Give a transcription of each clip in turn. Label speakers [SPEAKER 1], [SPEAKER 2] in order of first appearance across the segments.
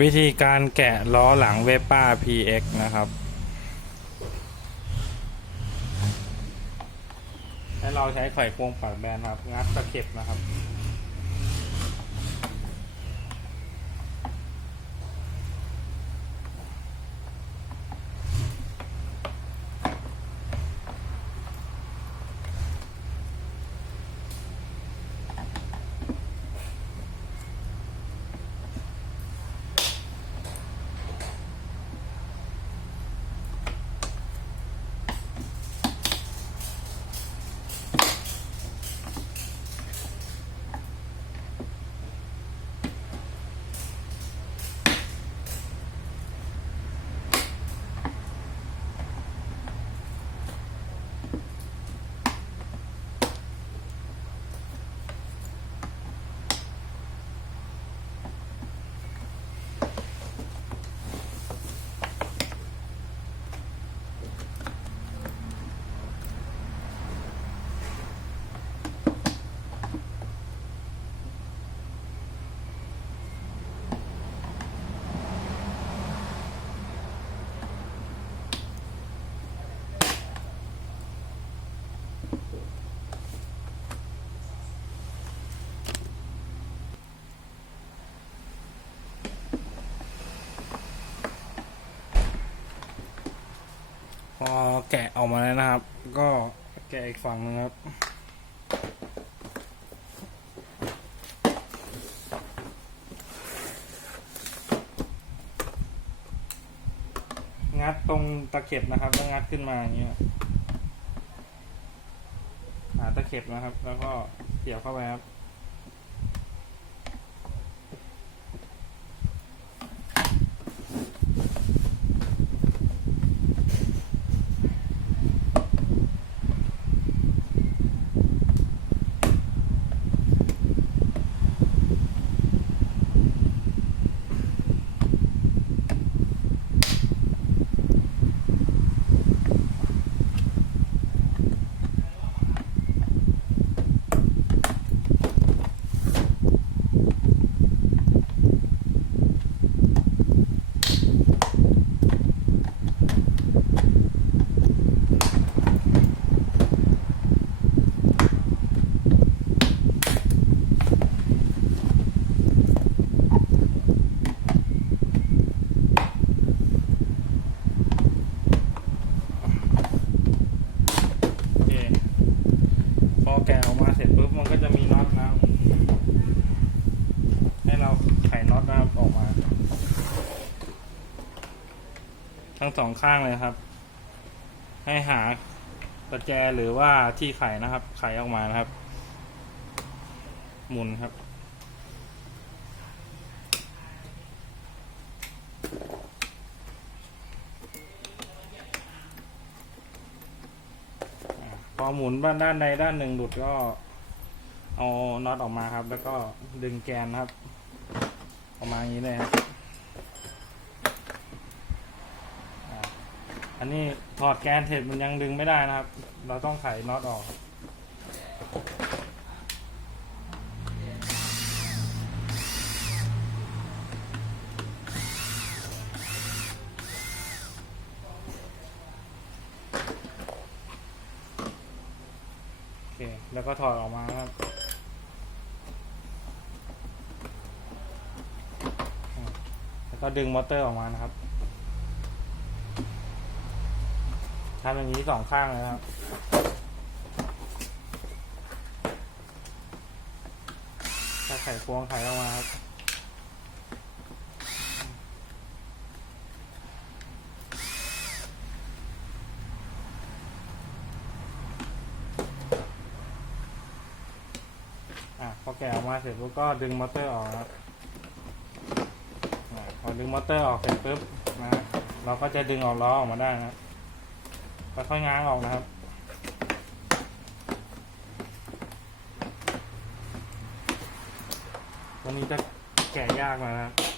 [SPEAKER 1] วิธีการแกะล้อหลังเวป้า PX นะครับ ให้เราใช้ไขควงปัดแบนครับ งัดตะเข็บนะครับ พอแกะออกมาแล้วนะครับ ก็แกะอีกฝั่งนึงครับ งัดตรงตะเข็บนะครับ แล้วงัดขึ้นมาอย่างเงี้ยหาตะเข็บนะครับ แล้วก็เกี่ยวเข้าไปครับ อแกะออกมาเสร็จปุ๊บมันก็จะมีน็อตนะให้เราไขน็อตนะครับออกมา ทั้งสองข้างเลยครับ ให้หาประแจหรือว่าที่ไขนะครับ ไขออกมานะครับ หมุนครับ อ่าพอหมุนบ้านด้านใดด้านหนึ่งหลุดก็เอาน็อตออกมาครับ แล้วก็ดึงแกนครับ ออกมาอย่างนี้เลยครับอันนี้ถอดแกนเสร็จมันยังดึงไม่ได้นะครับ เราต้องไขน็อตออก แล้วก็ถอดออกมาครับแล้วก็ดึงมอเตอร์ออกมานะครับทำอย่างนี้สองข้างเลยครับถ้าไขควงไขออกมาครับ อะพอแกะออกมาเสร็จปุ๊บก็ดึงมอเตอร์ออกครับพอดึงมอเตอร์ออกเสร็จปุ๊บนะเราก็จะดึงออกล้อออกมาได้นะครับค่อยๆง้างออกนะครับวันนี้จะแกะยากหน่อยนะครับ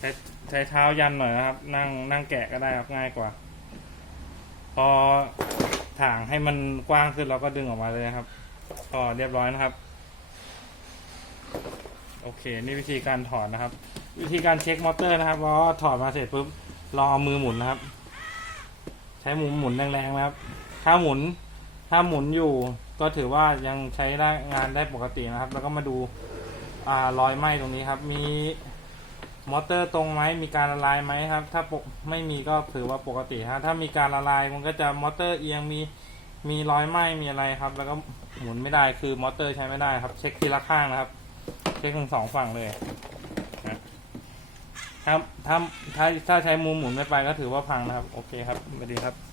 [SPEAKER 1] ใช้ใช้เท้ายันหน่อยนะครับ นั่งนั่งแกะก็ได้ครับง่ายกว่า พอถางให้มันกว้างขึ้นเราก็ดึงออกมาเลยนะครับก็เรียบร้อยนะครับ โอเค นี่วิธีการถอดนะครับ วิธีการเช็คมอเตอร์นะครับพอถอดมาเสร็จปุ๊บลองเอามือหมุนนะครับ ใช้หมุนหมุนแรงๆนะครับ ถ้าหมุนถ้าหมุนอยู่ก็ถือว่ายังใช้ได้งานได้ปกตินะครับ แล้วก็มาดูอ่ารอยไหม้ตรงนี้ครับ มี มอเตอร์ตรงไหมมีการละลายไหมครับ ถ้าไม่มีก็ถือว่าปกติฮะถ้ามีการละลายมันก็จะมอเตอร์เอียงมีมีรอยไหม้มีอะไรครับ แล้วก็หมุนไม่ได้คือมอเตอร์ใช้ไม่ได้ครับ เช็คทีละข้างนะครับ เช็คทั้งสองฝั่งเลยนะถ้าถ้าถ้าถ้าใช้มุมหมุนไม่ไปก็ถือว่าพังนะครับ โอเคครับสวัสดีครับ